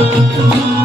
Música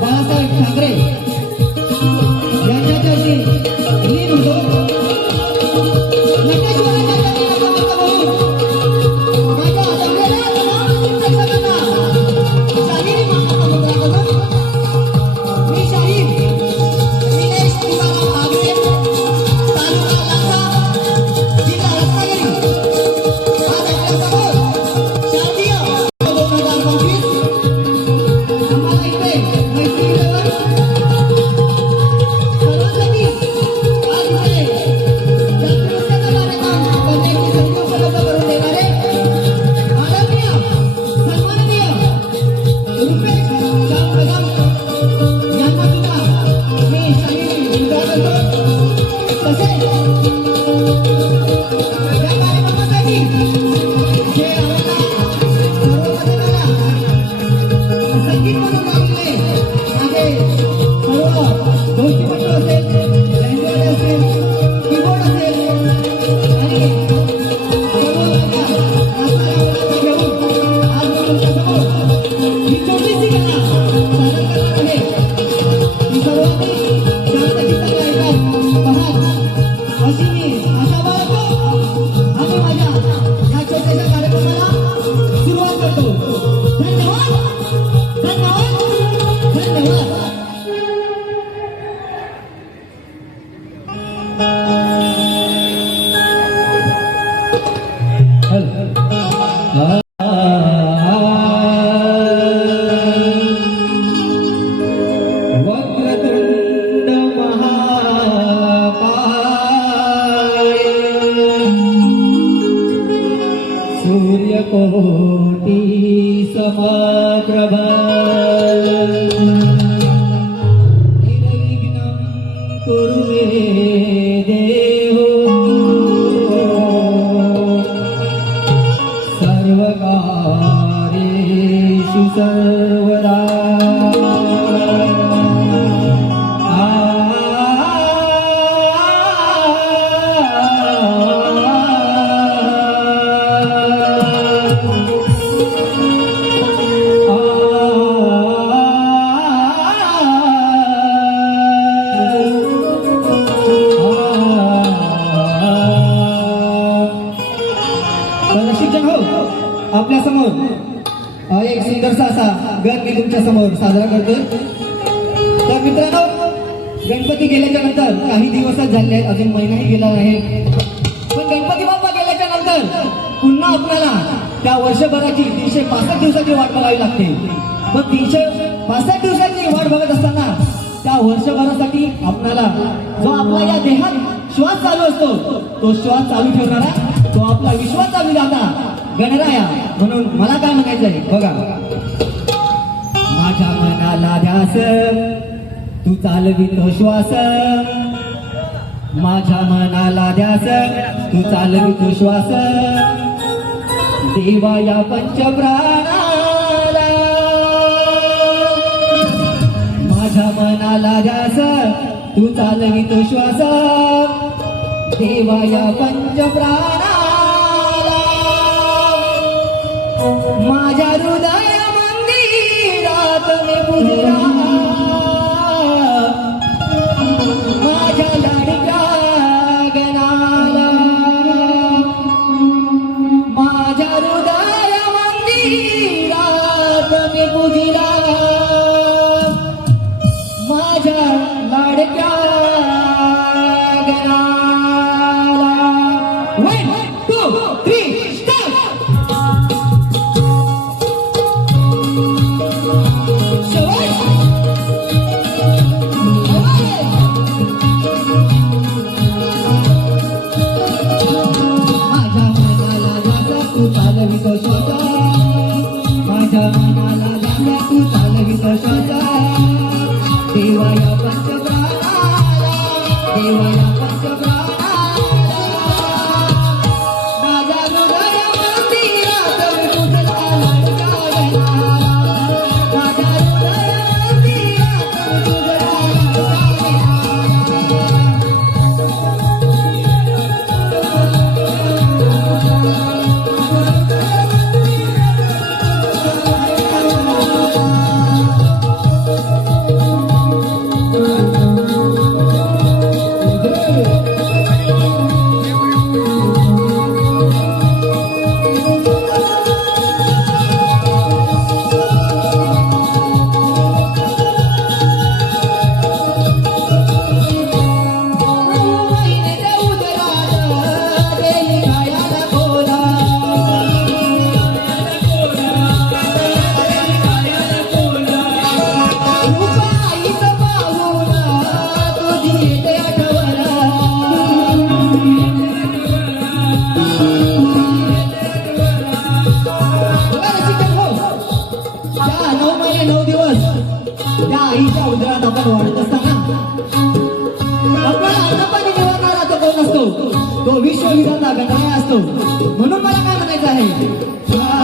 Balasaheb Thackeray या समप्रभ निर्विघ्नं कुरु मे देहो सर्वकार्येषु सर्वदा आपल्यासमोर एक सुंदरसा असा गण मी तुमच्यासमोर साजरा करतो तर मित्रांनो गणपती गेल्याच्यानंतर काही दिवसच झाले अजून महिनाही गेला आहे पण गणपती बाप्पा गेल्याच्यानंतर पुन्हा आपल्याला त्या वर्षभराची तीनशे पासष्ट दिवसाची वाट बघावी लागते. मग तीनशे पासष्ट दिवसाची वाट बघत असताना त्या वर्षभरासाठी आपल्याला जो आपला या देहात श्वास चालू असतो तो श्वास चालू ठेवणारा तो आपला विश्वास चालू जाता गणराया म्हणून मला काय म्हणायचंय बघा. माझ्या मनाला ध्यास. तू चालवितो हो श्वास. माझ्या मनाला ध्यास. तू चालवितो हो श्वास. देवा या पंचप्राणाला. माझ्या मनाला ध्यास. तू चालवितो हो श्वास. देवा या पंचप्राणा माझ्या हृदय Iwayakan ka ba? म्हणून मला काय म्हणायचं आहे